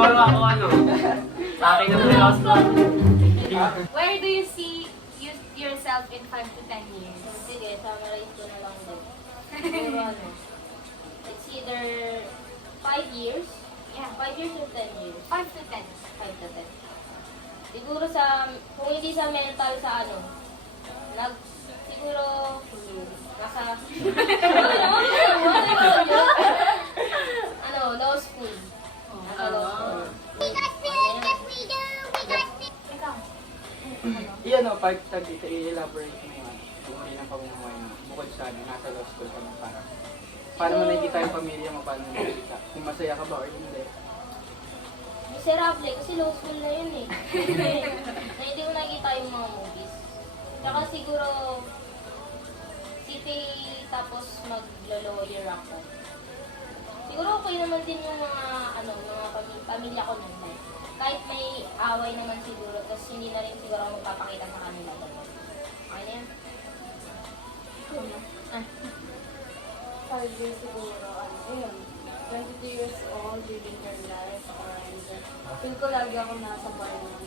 Siguro ako ano. Sa akin na rin ako. Where do you see yourself in 5 to 10 years? Sige, summarize ko na lang din. Siguro ano, it's either 5 years. Yeah, 5 years or 10 years. 5 to 10. 5 to 10. Siguro sa, kung hindi sa mental, sa ano, siguro, nasa, ano, law school. Nasa law school. Ikaw. Iyan o, pag dito, i-elaborate mo yung uri ng pamumuhay mo. Bukod sa ano, nasa law school ka mo para. Paano mo nakikita yung pamilya mo, paano mo nakikita? Kung masaya ka ba or hindi? Miserable, kasi law school na yun eh. Na hindi ko nakikita yung mga movies. Tsaka siguro, city tapos mag-lawyer ako. Siguro okay naman din yung mga, ano, mga pamilya ko nun. Kahit may away naman siguro, tapos hindi na rin siguro ako magpapakita sa kanila. Okay na yan? Ikaw na. 5 years siguro, ano, yun, 22 years old, living her life, and feel ko lagi ako nasa bar naman.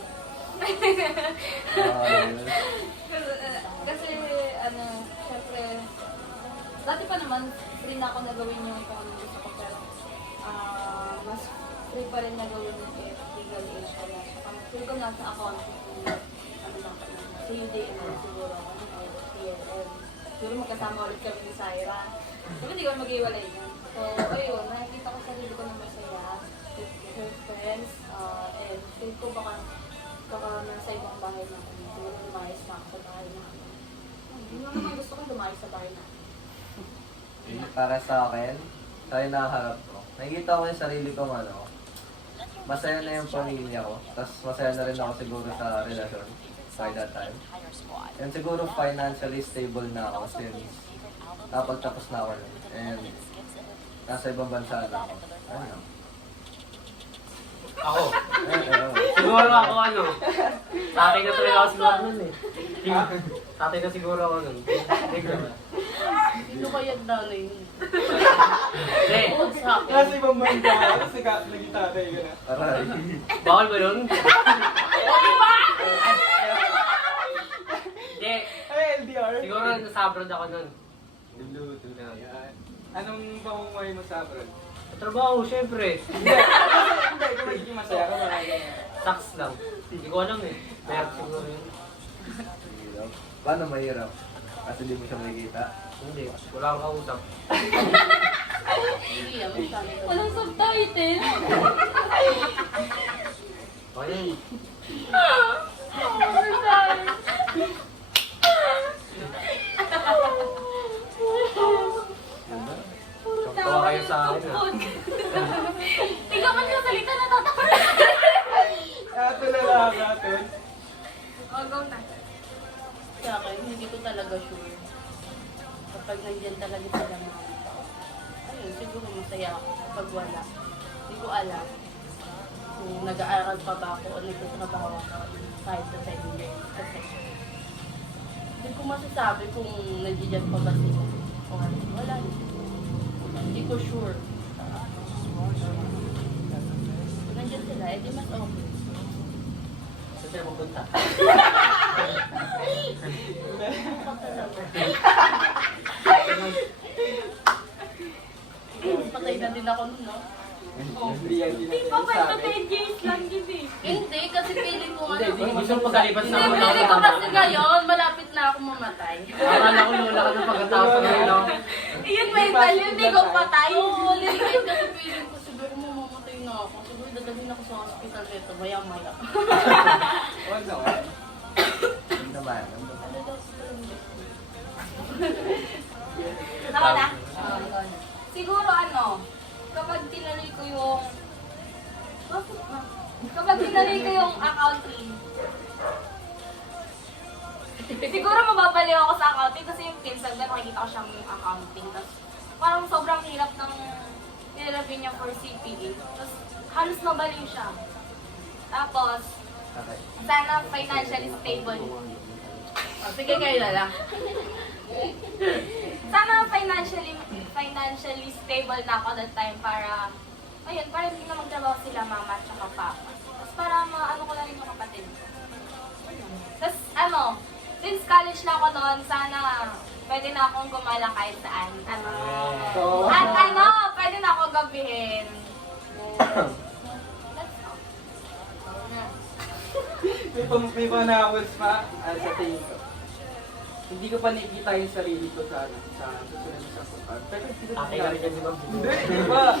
Kasi, ano, syempre, dati pa naman, free na ako na gawin yung kung ano gusto ko, pero mas free pa rin na gawin yung legal age ko na. Feel ko nasa accounting, ano lang pa naman. So, yung day na siguro ako, PLM. Siguro magkasama ulit kami ni Syra. Pero hindi ko mag-iwalay yun. So, ayun, nakikita ko sarili ko na masaya with her friends. And feel ko baka nasa ibang bahay na ako. Siguro lumayas na ako sa bahay na ako. Hindi mo naman gusto ko lumayas sa bahay na ako. Para sa akin, sa hinaharap ko, nakikita ko yung sarili ko ano, masaya na yung pamilya ko, tapos masaya na rin ako siguro sa relasyon by that time. And siguro financially stable na ako since tapos na ako nun. And nasa ibang bansa na ako. Ano? Ako. Siguro ako ano. Sa akin na rin ako siguro nun eh. Sa akin na siguro ako nun. Sino kaya nanay yun? Hindi. Nasa ibang banda ka, kasi nag-gitara ka na. Aray. Bawal ba yun? Hindi. Ay, LDR. Siguro nasa abroad ako nun. Ayan. Anong pamumuhay mo sa abroad? Sa trabaho, syempre. Hindi, kung hindi masaya ka, wala ganyan. Tax lang. Hindi ko alam eh. Pero siguro yun. Mahirap. Paano mahirap? Kasi di mo siya makikita. Hindi. Wala akong kausap. Hindi yan, masyado. Walang subtitle. Okay. Tawa kayo sa akin ah. Ikaw man yung salita, natatakot. Tulala natin. Oh, go na. Sa akin, hindi ko talaga sure. Kapag nandiyan talaga sila mga tao. Ayun, siguro masaya ako. Kapag wala, hindi ko alam kung nag-aaral pa ba ako o nagtatrabaho ako kahit sa 10 years. Kasi hindi ko masasabi kung nandiyan pa ba sila. O wala. Hindi ko sure. Kung nandiyan sila, edi mas okay. Saan sila pupunta? Patay na din ako nun, no? Hindi yan Di ba 5 to 10 years lang yun eh. Hindi, kasi feeling ko Hindi, ano. gusto mo pagkalipas Hindi, na ako. feeling ko kasi ngayon, malapit na ako mamatay. Akala ko lola ka ng pagkatapos ng ano. Yun mental, yun hindi ko patay. Oo, legit kasi feeling ko siguro mamamatay na ako. Siguro dadalhin ako sa hospital nito, maya-maya. Huwag naman. Hindi naman. Ano daw sa Ako na. ikaw na. Siguro ano, kapag tinuloy ko yung... Kapag tinuloy ko yung accounting, siguro mababaliw ako sa accounting kasi yung pinsan ko, nakikita ko siyang accounting. Tapos parang sobrang hirap ng nilalabi niya for CPA. Tapos halos mabaliw siya. Tapos, Okay. sana financially stable. Oh, sige kayo na lang. Sana financially stable na ako that time para, ayun, para hindi na magtrabaho si sila mama at saka papa. Tapos para maano ko lang rin yung kapatid ko. Tapos since college na ako noon, sana pwede na akong gumala kahit saan. So, At pwede na ako gabihin. That's all. may panahon pa sa tingin ko. Hindi ko pa nakikita yung sarili ko sa susunod na sapukan. Pero Tatay ka rin yan, di ba? Hindi, di ba?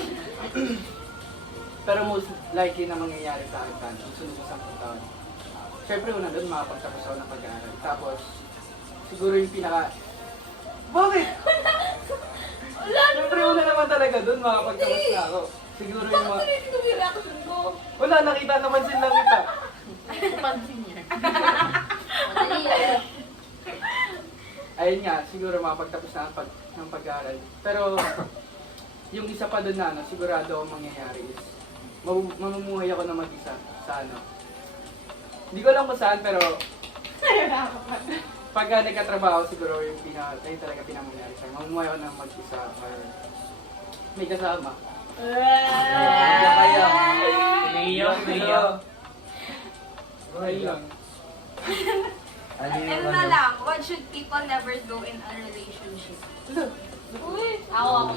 Pero most likely na mangyayari sa akin sa susunod na 10 taon. Siyempre una doon, makapagtapos ako ng pag-aaral. Tapos, siguro yung Bakit? Siyempre una naman talaga doon, makapagtapos na ako. Siguro yung mga... Bakit hindi yung reaction ko? Wala, nakita napansin lang kita. Pansin niya. Madali yun. Ayun nga, siguro makapagtapos na ng pag-aaral. Pero, yung isa pa doon na, sigurado akong mangyayari is, mamumuhay ako na mag-isa sa Hindi ko alam kung saan, pero, pagka nagkatrabaho, siguro yung ayun talaga pinamangyari sa'yo. Mamumuhay ako na mag-isa or may kasama. Kaya, Umiiyak. Ayun lang. ano yung Ano na lang, what should people never do in a relationship? Uy! Ako.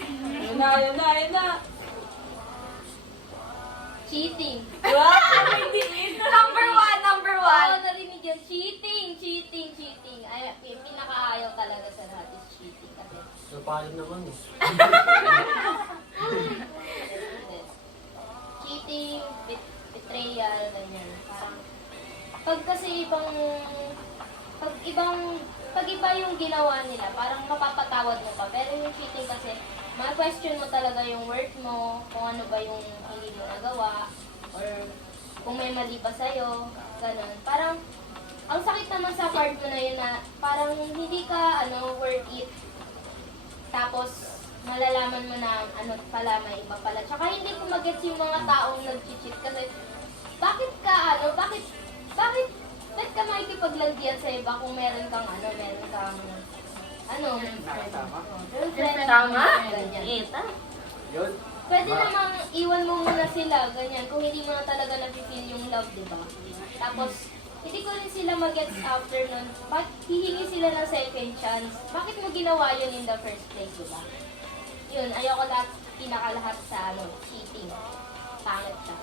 Yun na. Cheating. Number one. Oo, narinig yun. Cheating. Ay, pinakaayaw talaga sa lahat is cheating kasi. So, paano naman eh? Cheating, betrayal, ganyan. Parang, pag iba yung ginawa nila, parang mapapatawad mo pa. Pero yung cheating kasi, ma-question mo talaga yung worth mo, kung ano ba yung hindi mo nagawa, or kung may mali pa sa'yo, ganun. Parang, ang sakit naman sa part mo na yun na parang hindi ka, worth it. Tapos, malalaman mo na, pala, may iba pala. Tsaka hindi ko mag-gets yung mga taong nag-cheat kasi, bakit ka makikipaglandian sa iba kung meron kang, Nakasama? girlfriend, Tama? ganyan. Yun. Pwede namang iwan mo muna sila, ganyan, kung hindi mo na talaga na-feel yung love, di ba? Tapos, hindi ko rin sila mag-gets after nun. Bakit hihingi sila ng second chance? Bakit mo ginawa yun in the first place, di ba? Yun, ayoko pinakalahat sa, cheating. Pangit siya.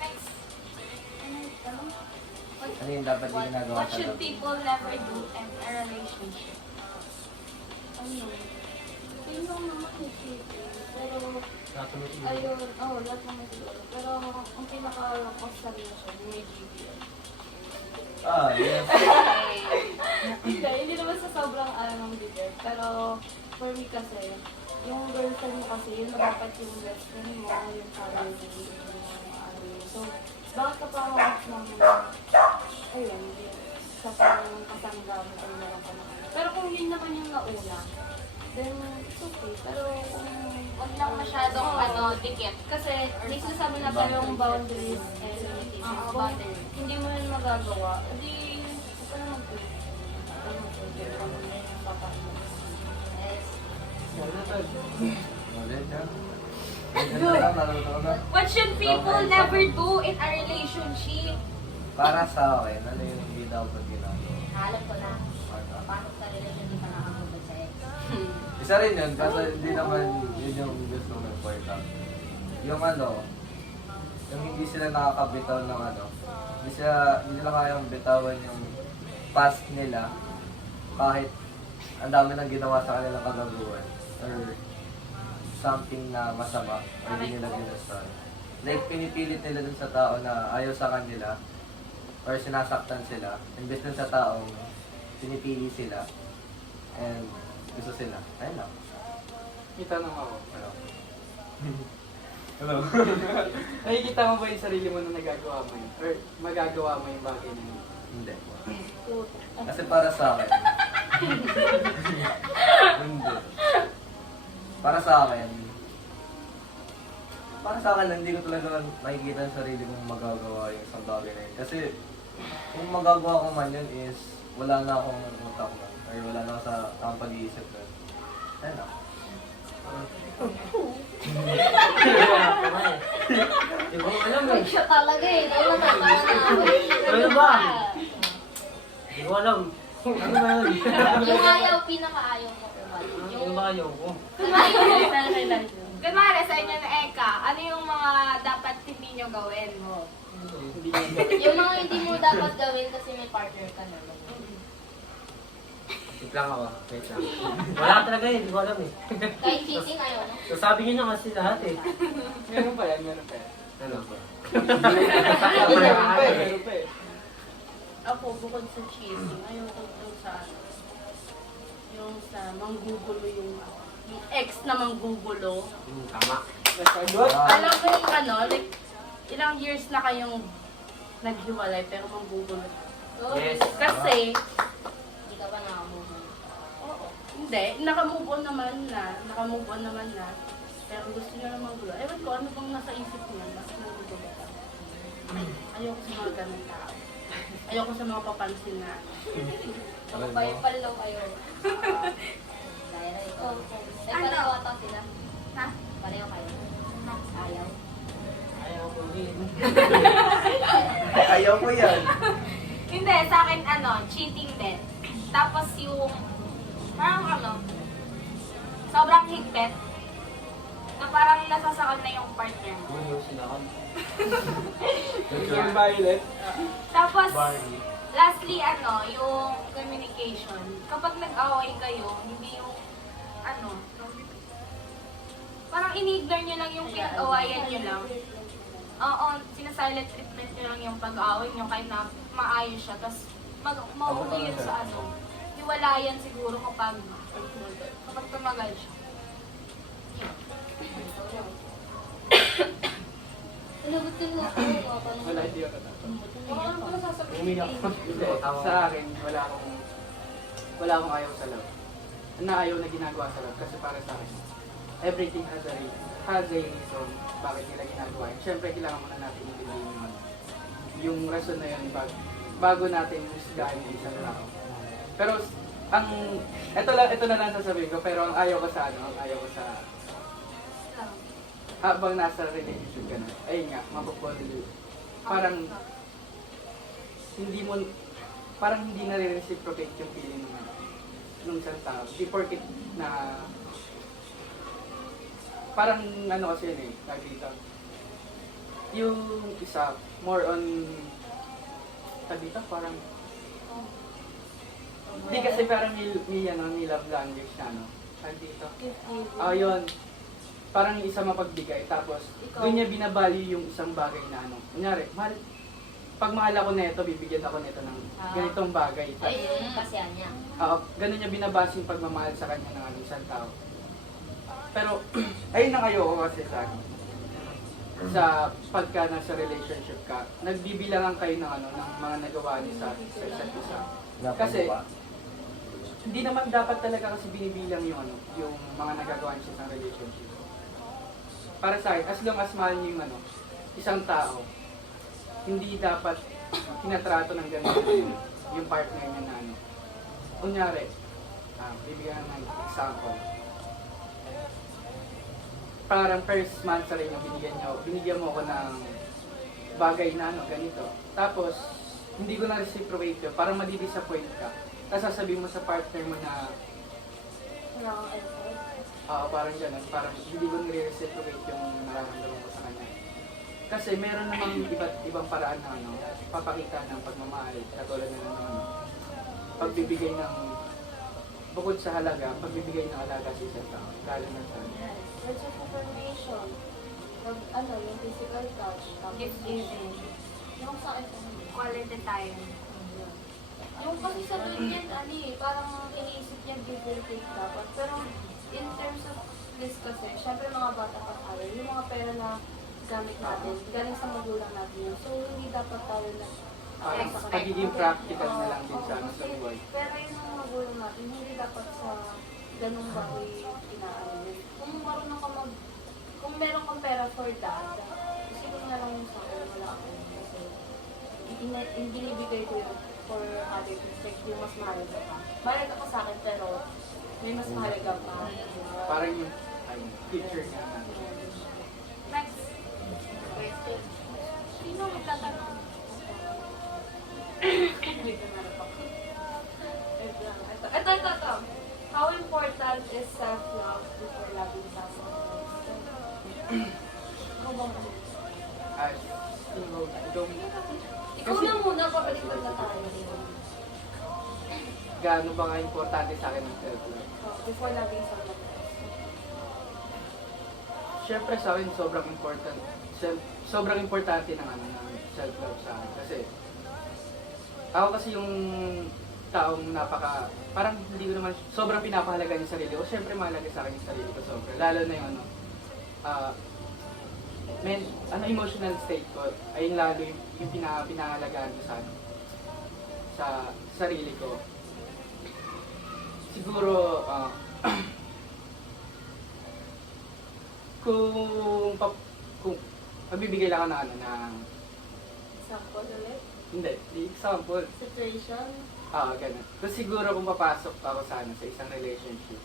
Next. Ano yung dapat yung ginagawa What sa should loob? people never do in a relationship? Yun lang naman yung cheating. Pero, Natulog yun. ayun, lahat naman siguro. Pero, ang pinaka-cost sa relasyon, yung may GBL. Yes. Hindi naman sa sobrang ng bigger. Pero, for me kasi, yung girlfriend mo kasi, yun dapat yung best friend mo, yung family, yung So, bakit ka pa hawak ng, ayun, sa parang kasangga mo kung meron ka naman. Pero kung yun naman yung nauna, then it's okay. Pero kung Huwag lang masyadong dikit. kasi may sinasabi na tayong boundaries and limitations. Oo, Kung boundaries. hindi mo yun magagawa, edi huwag ka na mag-play. Huwag ka na mag-play. Kung ano yung papain. Yes. Ulit yan. Naluto ko na. What should people never do in a relationship? Para sa akin, ano yung hindi dapat ginagawa? Alam ko na. Pasok sa relasyon, di pa nakakabot sa ex. Isa rin yun, kasi hindi naman yun yung gusto mo important. Yung yung hindi sila nakakabitaw ng hindi nila kayang bitawan yung past nila kahit ang dami nang ginawa sa kanilang kagaguhan or something na masama or hindi nila ginustuhan. Like, pinipilit nila dun sa tao na ayaw sa kanila or sinasaktan sila, imbes dun sa taong pinipili sila and gusto sila. Ayun lang. May tanong ako. Ano? Hello. Nakikita mo ba yung sarili mo na nagagawa mo yun? Or magagawa mo yung bagay na yun? Hindi. Kasi para sa akin, hindi. Para sa akin, hindi ko talaga nakikita ang sarili kong magagawa yung isang bagay na yun. Kasi, kung magagawa ko man yun is, wala na akong utak na. Or wala na ako sa tamang pag-iisip na. Ayun lang. talaga eh. Dahil natatawa na ako. Ano ba? Hindi ko alam. Ano ba yun? Yung ayaw, pinaka-ayaw mo kung ano. Yung ba ayaw ko? Kunwari sa inyo na Eka, ano yung mga dapat hindi nyo gawin? Hindi niya Yung mga hindi mo dapat gawin kasi may partner ka naman. Wait lang ako. Wait lang. Wala talaga eh. Hindi ko alam eh. Kahit cheating, ayaw mo. So sabi niyo na kasi lahat eh. Meron pa yan, meron pa yan. Ano ba? Meron pa eh. Ako, bukod sa cheating, ayoko yung sa manggugulo yung ex na manggugulo. Tama. Nagkagot? Alam mo yung ano, like, ilang years na kayong naghiwalay pero manggugulo. Yes. Kasi, Hindi ka pa nakamove on. oo, hindi, nakamove on naman na, pero gusto niya na manggulo. Ewan ko, ano bang nasa isip niya, mas manggugulo ka. Ayoko sa mga ganun tao. Ayoko sa mga papansin na, Palaw kayo. Dahil na ito. Nagpareho ata sila. Ha? Pareho kayo. Ayaw. Ayaw ko rin. Ayaw ko yan. Hindi, sa akin cheating din. Tapos yung, parang sobrang higpit. Na parang nasasakal na yung partner mo. Yung sinakal. Yung violet. Tapos, Barney. lastly, yung communication. Kapag nag-away kayo, hindi yung, parang ini-ignore nyo lang yung pinag-awayan nyo lang. Oo, sinasilent treatment nyo lang yung pag-away nyo kahit na maayos siya. Tapos, mauuwi yun sa hiwalayan siguro kapag tumagal siya. Ano, ba't ka na ako? Wala, hindi ako tatapos. Ano ko nasasabihin? Umiyak ko. Hindi, sa akin, wala akong ayaw sa love. Na ayaw na ginagawa sa love kasi para sa akin, everything has a reason bakit nila ginagawa yun. Siyempre, kailangan muna natin intindihin yung rason na yun bago natin husgahan yung isang tao. Pero, ito na lang sasabihin ko, pero ang ayaw ko sa habang nasa relationship ka na, ayun nga, parang hindi na-reciprocate yung feeling nung isang tao. Di porket na parang kasi yun dito. Yung isa, more on dito, parang hindi kasi parang may love language na dito. Yun. Parang yung isa mapagbigay, tapos doon niya binabali yung isang bagay na kunyari, pag mahal ako nito, bibigyan ako nito ng ganitong bagay. Ayun, kasi niya. Ganun niya binabase yung pagmamahal sa kanya ng isang tao. Pero, ayun ang ayoko kasi sa akin. Sa pagka nasa relationship ka, nagbibilangan kayo ng mga nagawa niyo sa isa't isa. Kasi, hindi naman dapat talaga kasi binibilang yung mga nagagawa niyo sa relationship. Para sa akin, as long as mahal niyo yung isang tao, hindi dapat tinatrato ng ganun yung partner niya na Kunyari, bibigyan ng example. Parang first month sa rin yung binigyan mo ako ng bagay na ganito. Tapos, hindi ko na reciprocate yun, parang madi-disappoint ka. Tapos sasabihin mo sa partner mo na parang gano'n, parang hindi ko nire-reciprocate yung nararamdaman ko sa kanya. Kasi meron namang iba't ibang paraan na papakita ng pagmamahal, katulad na pagbibigay ng, bukod sa halaga, pagbibigay ng halaga sa isang tao, lalo na sa words of affirmation, yung physical touch, Gift giving. yung sa akin, Quality time. yung kasi sa doon yan, parang iniisip niya give or take dapat. Pero in terms of this kasi, syempre mga bata pa tayo, yung mga pera na gamit natin, galing sa magulang natin yun. So hindi dapat tayo na parang pagiging practical na lang din sa sa buhay. Pero yung mga magulang natin, hindi dapat sa ganung bagay inaano yun. Kung marunong ka kung meron kang pera for that, isipin nga lang yung sa akin, wala ako. Kasi binibigay ko yun for other things, like yung mas mahalaga pa. Mahalaga ka sa akin, pero may mas mahalaga pa. Parang yung picture niya na. Next question. Sino Ikaw bang ano? Ay, ikaw, Ikaw na muna, papalitan na tayo. gaano ba nga importante sa akin ang self-love? Before natin sa mga. Siyempre sa akin, sobrang importante ng ng self-love sa akin. Kasi, ako kasi yung taong parang hindi ko naman, sobrang pinapahalaga yung sarili ko. Siyempre mahalaga sa akin yung sarili ko sobra. Lalo na yung emotional state ko, ay lalo yung pinahalagaan ko sa sarili ko. Siguro, kung magbibigay lang ako ng Sample ulit. hindi, example. Situation. Ganun. Kung siguro kung papasok ako sa isang relationship,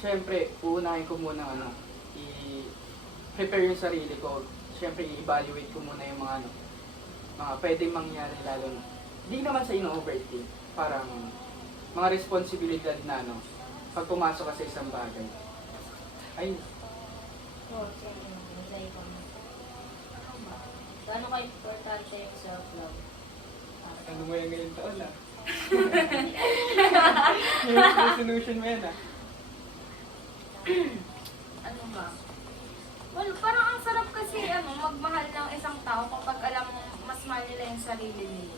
syempre, uunahin ko muna i-prepare yung sarili ko. Syempre, i-evaluate ko muna yung mga pwedeng mangyari, lalo hindi naman sa ino-overthink. Parang mga responsibilidad na pag pumasok ka sa isang bagay. Ay, Oo, siyempre. Nagay ko na. Gaano ka-importante yung self-love? ano mo yung ngayong taon Resolution mo yan Ano ba? Well, parang ang sarap kasi magmahal ng isang tao kapag alam mo mas mahal nila yung sarili nila.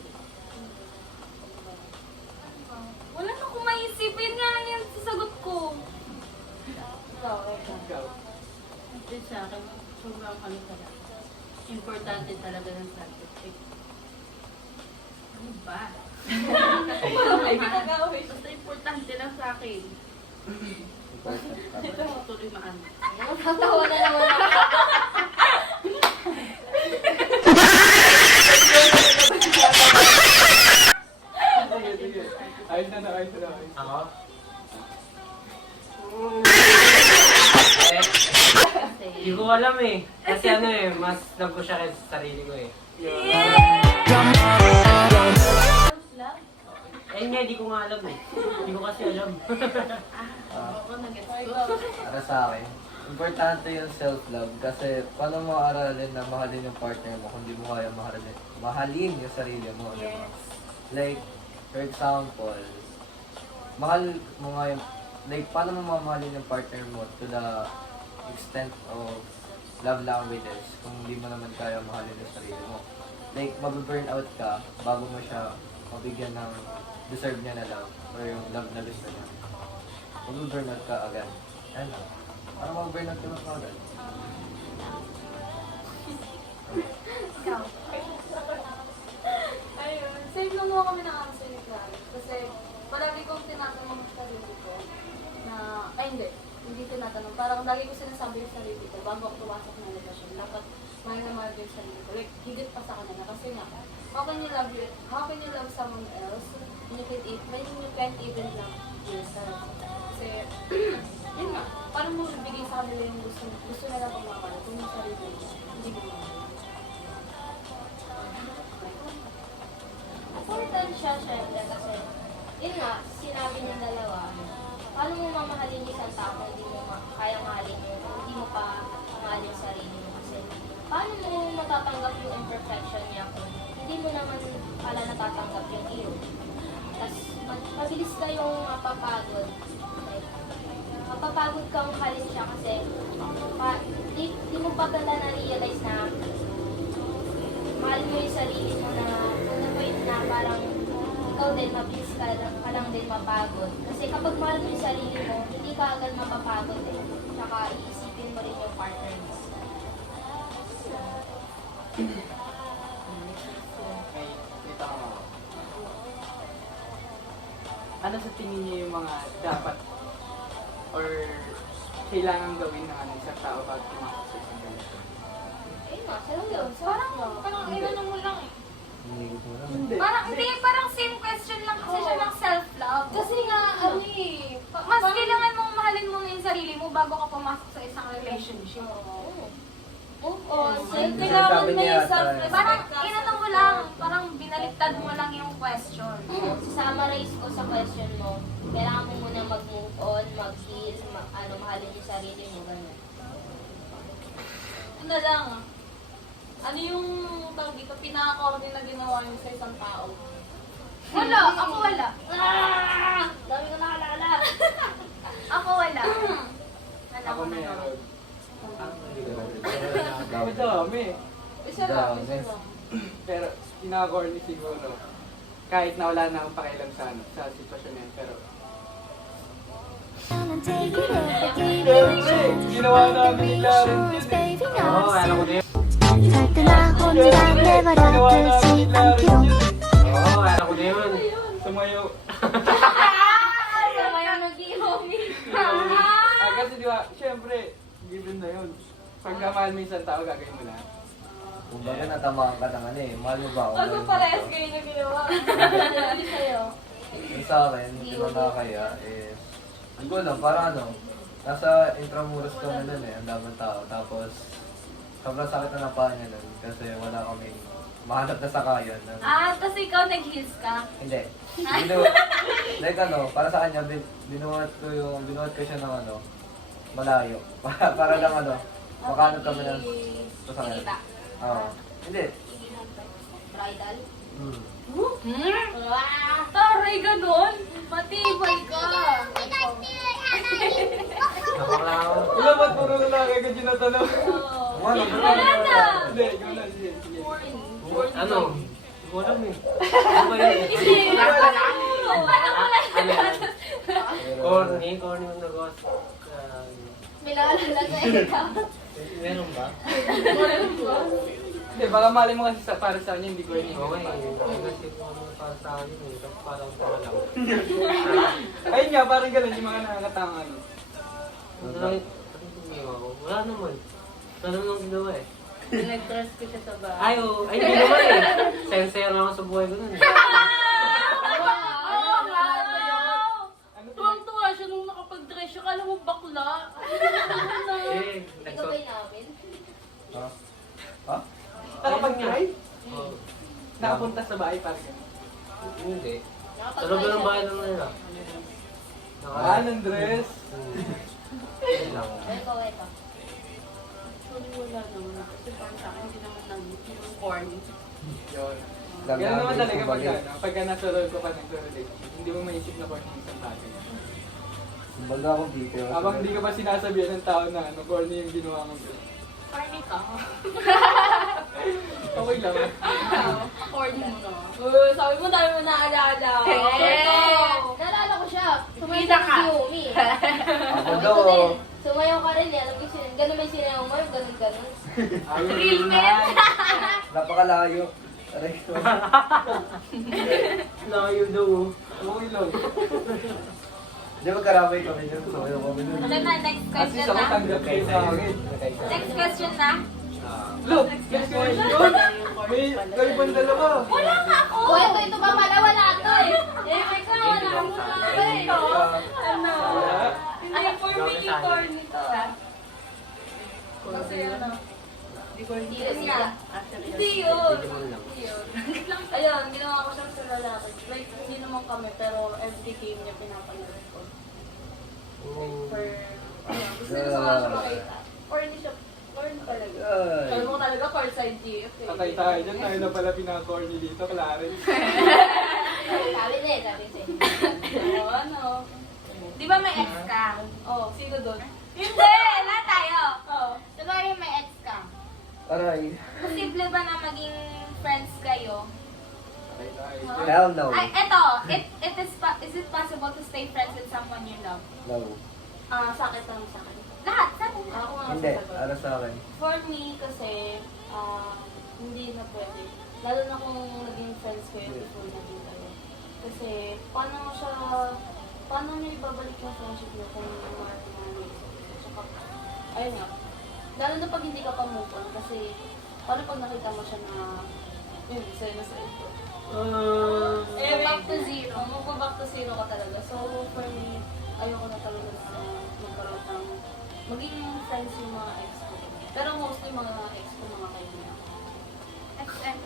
Wala na akong maisipin nga lang yung sasagot ko. Ikaw. Ito sa akin, sobrang talaga. Importante talaga ng self-respect. Ano ba? Ay, pinag-away. Basta importante lang sa akin. Tuloy maano. Tatawa na naman ako. Sige. Ayos na. Ako? Hindi ko alam eh. Kasi mas love ko siya kaysa sa sarili ko eh. Love? Eh nga, hindi ko nga alam eh. Hindi ko kasi alam. Ako nag-gets ko. Para sa akin, importante yung self-love kasi paano mo aralin na mahalin yung partner mo kung di mo kaya mahalin yung sarili mo, di ba? Like, for example, mahal mo nga yung, like, paano mo mamahalin yung partner mo to the extent of love languages kung di mo naman kaya mahalin yung sarili mo. Like, mababurn out ka bago mo siya mabigyan ng deserve niya na love or yung love na gusto niya. Mababurn out ka agad. Ano? Parang mababurn out ka na agad. Ikaw. Ayun. Same lang mo kami ng answer ni Clara. Kasi palagi kong tinatanong sa sarili ko na, hindi tinatanong. Parang lagi ko sinasabi yung sarili ko bago ako pumasok ng relasyon. Dapat mahal na mahal ko yung sarili ko. Like, higit pa sa kanila. Kasi nga, how can you love someone else when you can't even love yourself? Kasi, yun nga, parang mo bibigay sa kanila yung gusto nila pag makakala. Kung yung sarili mo, hindi mo mahal. Important siya, syempre, kasi, yun nga, sinabi ng dalawa, paano mo mamahalin yung isang tao kung hindi mo kaya mahalin yun, kung hindi mo pa mahalin sarili mo, kasi, paano mo matatanggap yung imperfection niya kung hindi mo naman pala natatanggap yung iyo. Tapos, mabilis kayong mapapagod. Like, mapapagod kang mahalin siya kasi, di mo pa pala na-realize na mahal mo yung sarili mo na to the point na parang ikaw din mabilis ka lang din mapagod. Kasi kapag mahal mo yung sarili mo, hindi ka agad mapapagod eh. Tsaka iisipin mo rin yung partner mo. May tanong ako. Ano sa tingin niyo yung mga dapat or kailangan gawin ng isang tao bago pumasok sa isang relasyon? Ayun nga, seryoso. Parang inano mo lang eh. Hindi ko na. Parang same question lang kasi siya ng self-love. Kasi nga, Mas kailangan mong mahalin mo yung sarili mo bago ka pumasok sa isang relationship. Move on. kailangan Sabi na niya yung ata, self-respect. Parang inano mo lang, parang binaliktad mo lang yung question. Summarize ko sa question mo, kailangan mo muna mag-move on, mag-heal, mahalin yung sarili mo, gano'n. na lang. Ano yung tawag dito, pinaka-corny na ginawa niyo sa isang tao? Wala, ako wala. Dami ko nakalala. Ako wala. Wala Ako ko na. meron. Dami. Madami. Isa lang, Dami. isa lang. Pero pinaka-corny siguro. Kahit na wala na akong pakialam sa, sa sitwasyon na yun. Pero siyempre, ginawa namin ni Clarence yun eh. Oo, alam ko din. Ginawa namin ni Clarence yun eh. Oo, alam ko din yun. Sumayo. Sumayaw nag-ihomi. Kasi di ba, siyempre, given na yun. Pag namahal mo isang tao, gagawin mo na. Kumbaga natamaan ka ng ano eh. Mahal mo ba ako? Ano parehas kayo na ginawa? Ano sa'yo? Yung sa akin, yung nakakaya is, hindi ko alam, parang ano, nasa Intramuros kami nun eh, ang daming tao. Tapos, sobrang sakit na ng paa niya nun kasi wala kaming mahanap na sakayan. Tapos ikaw nag-heels ka. Hindi. Like ano, para sa kanya, binuhat ko siya ng ano, malayo. para lang ano, makahanap kami ng sasakyan. Kita. Oo. Hindi. Bridal. Hmm. Taray, ganun. Matibay ka. Nakakala ko. Wala ba't puro lalaki ka tinatanong? Ano? Wala na. Hindi, ikaw na. Sige, sige. Ano? Hindi ko alam eh. Ano ba yun? Corny yung nagawa sa... May naalala na ikaw. Meron ba? Hindi, baka mali mo kasi para sa kanya, hindi ko rin Okay, kasi kung ano para sa akin eh. Tapos parang lang. Ayun nga, parang ganun yung mga nakakatanga. Ano. Ano lang yung ginawa ko? Wala naman. Wala naman ginawa eh. Pinag-trust ko siya sa bahay. Ay, oo. Ay, hindi naman eh. Senseo lang ako sa buhay ko nun eh. Tuwang-tuwa siya nung nakapag-dress siya. Kala mo bakla. Eh, Ikaw ba namin? Ha? Ha? Nakapag-drive? Oo. Nakapunta sa bahay, parang ganun. Hindi. Sa loob ng bahay lang nila. Anong dress? Yun lang. Ikaw, ito. Actually, wala naman. Kasi parang sa akin, hindi naman yung corny. Yun. Ganda Ganun naman ang talaga kumbaga. pagka nasa role ko pa nagre-relate, hindi mo maisip na corny yung isang bagay. Kumbaga akong detail. Habang hindi ka pa sinasabihan ng tao na ano, corny yung ginawa mo. Corny ka. Okay lang. Corny mo na. Sabi mo dami mo naalala. Naalala ko siya. Sumayaw Kita sa ka. nag-ihomi. Ako Ako daw. din. Sumayaw ka rin eh. Alam ko yung sinayaw. Ganun may sinayaw mo. Yung ganun-ganun. Real man! Napakalayo. Aray ko. Layo daw oh. Okay lang. Di ba karamay kami yun? Sumayaw kami nun. Ano na, next At question least ako na. tanggap kayo sa akin. Next question na. Look, next question! May kayo bang dalawa? Wala nga ako. O, ito ba pala? Wala ito eh. Eh, may ka. Wala Hindi akong lang sa mga akin. eh. Ano? Wala. Ay, for me, corny to. Kasi ano, Hindi ko hindi Hindi nga. hindi yun. Hindi naman lang. Hindi yun. Ayun, ginawa ko siya sa lalaki. Like, hindi naman kami, pero every game niya pinapanood ko. For, ayun, gusto niya sa mga siya makita. Or hindi siya, corny talaga. Ay. Alam mo talaga, courtside GF eh. Patay tayo dyan, tayo na pala pinaka-corny dito, Clarence. Sabi na eh. Sabi siya. Oo, ano. Di ba may ex ka? Oh, sino doon? Hindi! Lahat tayo. Oo. Sabagay may ex ka. Aray. Posible ba na maging friends kayo? Patay tayo. Hell no. Ay, eto. Is it possible to stay friends with someone you love? No. Sa akin, tanong sa akin. Lahat, sabi mo. Ako nga Hindi. sasagot. Para sa akin. For me, kasi, hindi na pwede. Lalo na kung naging friends kayo before naging kayo. Kasi, paano nyo ibabalik yung friendship nyo kung mga tsaka, ayun nga. Lalo na pag hindi ka pa move on, kasi, paano pag nakita mo siya na, yun, sa'yo na sa'yo. Back to zero. Back to zero ka talaga. So, for me, ayoko na talaga na magkaroon ng maging friends yung mga ex ko. Pero mostly mga ex ko, mga kaibigan. Ex and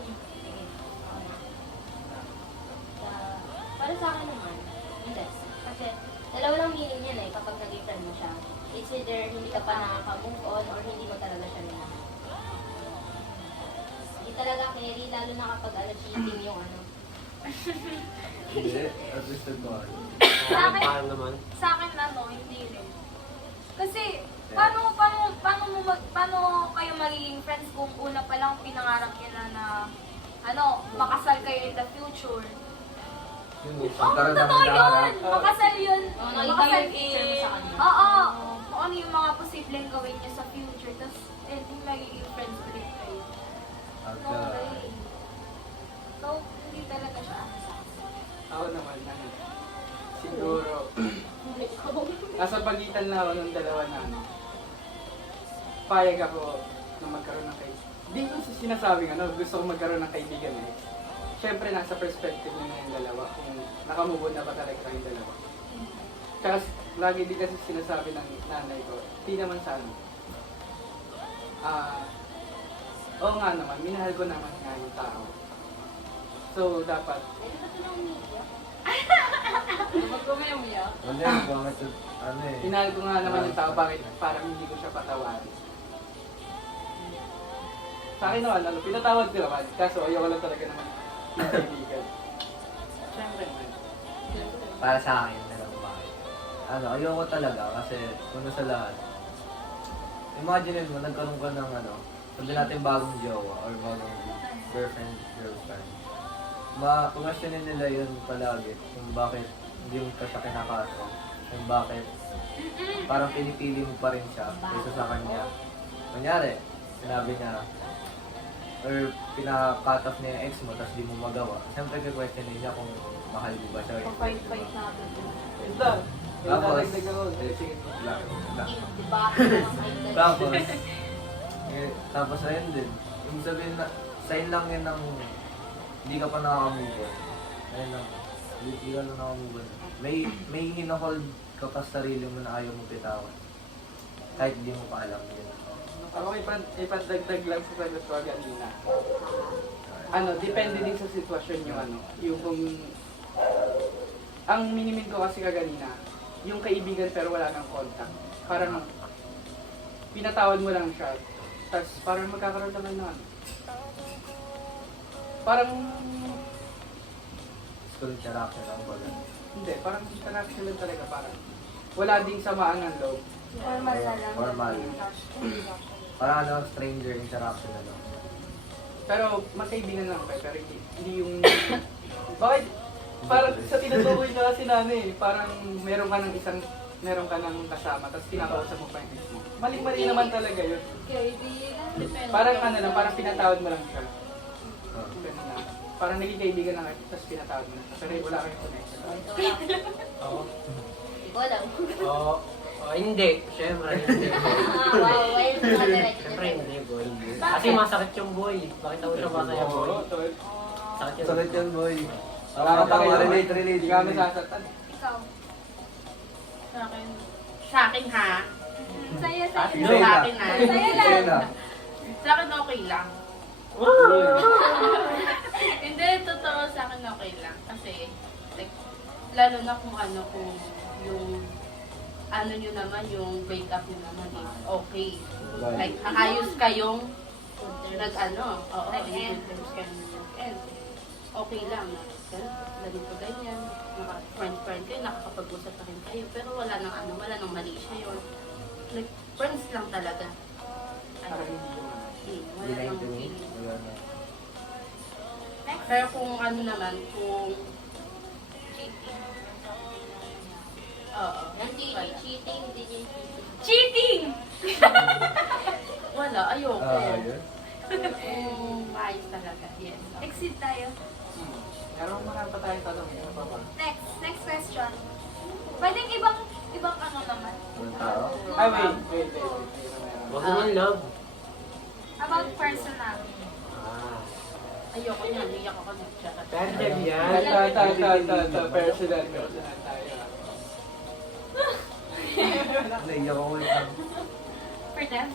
Para sa akin naman, hindi. Kasi dalawa lang meaning yan eh kapag naging friend mo siya. It's either hindi ka pa nakaka-move on or hindi mo talaga siya nila. lalo na kapag cheating yung ano. Hindi, at least nagmahal. Sa akin, Parang naman. sa akin hindi rin. Kasi, paano kayo magiging friends kung una pa lang pinangarap niya na makasal kayo in the future? Yun, Oo, pagkaroon ng totoo yun! hinaharap. Makasal yun! Oo, nakita Makasal yung picture mo sa kanya. Oo! Kung ano yung mga posibleng gawin niya sa future, tapos hindi magiging friends ulit kayo. No Pagka, way. So, hindi talaga siya ano sa akin. Ako naman, siguro, nasa pagitan na ako ng dalawa na payag ako na magkaroon ng kaibigan. Hindi ko sinasabing gusto ko magkaroon ng kaibigan eh. Siyempre, nasa perspective nyo na yung dalawa, kung nakamove on na ba talaga kayong dalawa. Tsaka, lagi din kasi sinasabi ng nanay ko, di naman sa oo nga naman, minahal ko naman nga yung tao. So, dapat, Ba't ko may umiyak? hindi, bakit, ano eh. minahal ko nga naman yung tao, bakit parang hindi ko siya patawarin. Sa akin naman, pinatawad ko naman, kaso ayoko lang talaga naman yung kaibigan. Siyempre naman. Para sa akin, alam ba? Ayoko talaga kasi una sa lahat. Imagine mo, nagkaroon ka ng sabi natin bagong jowa or bagong girlfriend. Kumasyonin nila yun palagi kung bakit hindi mo pa siya kinakaso. Kung bakit parang pinipili mo pa rin siya kaysa sa kanya. Kunyari, sinabi niya, or pinaka-cut off niya yung ex mo tapos di mo magawa. Siyempre, question niya kung mahal mo ba siya. Fight natin. Ito, Tapos, nagdagdag ako. Sige. Diba? Tapos ayun din. Yung sabihin na, sign lang yun ng hindi ka pa nakaka-move on. Ayun lang. Hindi ka na nakaka-move on. May hinahold ka pa sa sarili mo na ayaw mo bitawan. Kahit di mo pa alam yun. Ako ipadagdag lang sa sagot ko kanina. Depende din sa sitwasyon yung yung kung ang minimin ko kasi kaganina, yung kaibigan pero wala nang contact. Parang pinatawad mo lang siya. Tapos parang magkakaroon naman ng parang School interaction lang ba? hindi, parang interaction lang talaga parang wala ding samaan ng loob. Formal na lang. Formal. Parang stranger interaction na lang. Pero magkaibigan lang kayo, pero hindi yung bakit parang sa tinutukoy na kasi parang meron ka ng kasama, tapos kinakausap mo pa yung ex mo. Mali-mali naman talaga yun. Kaibigan, depende. Parang lang, pinatawad mo lang siya. Oh. Ganun na. Parang naging kaibigan lang kayo, tapos pinatawad mo lang siya. Pero wala kayong connection. Oo. Hindi ko alam. Oo. Hindi. Siyempre, hindi. Wow, well, nakadiretso Siyempre, na. hindi, boy. Kasi masakit yung boy. Bakit ako siya masaya, boy? Oo, tol. Sakit yun. Sakit yan, boy. Wala ka pa kayo. Relate. Hindi ka nasasaktan. Ikaw. Sa akin ha? Saya. Sa akin ha? Saya lang. Sa akin okay lang. Hindi, totoo sa akin okay lang. Kasi, like, lalo na kung yung nyo naman, yung break up nyo naman is okay. Like, ayos kayong Nag-end. nag-end. Okay lang. Ganito ganyan. Friend kayo, nakakapag-usap pa rin kayo. Pero wala nang mali siya yun. Like, friends lang talaga. Parang hindi ko Wala nang feeling. Wala na. Pero kung kung oo. Hindi yung cheating, hindi yung cheating. Cheating! Wala, ayoko. Yun. Kung maayos talaga, yes. Exit tayo. Meron mga pa tayong tanong. Ano pa ba? Next question. Pwedeng ibang naman. Walang tao. Ay, wait. Huwag naman love. About personal. Ah. Ayoko niya, iyak ako ng chat. Pwede yan. Ito, personal tayo. Naiyak ako ulit. For them?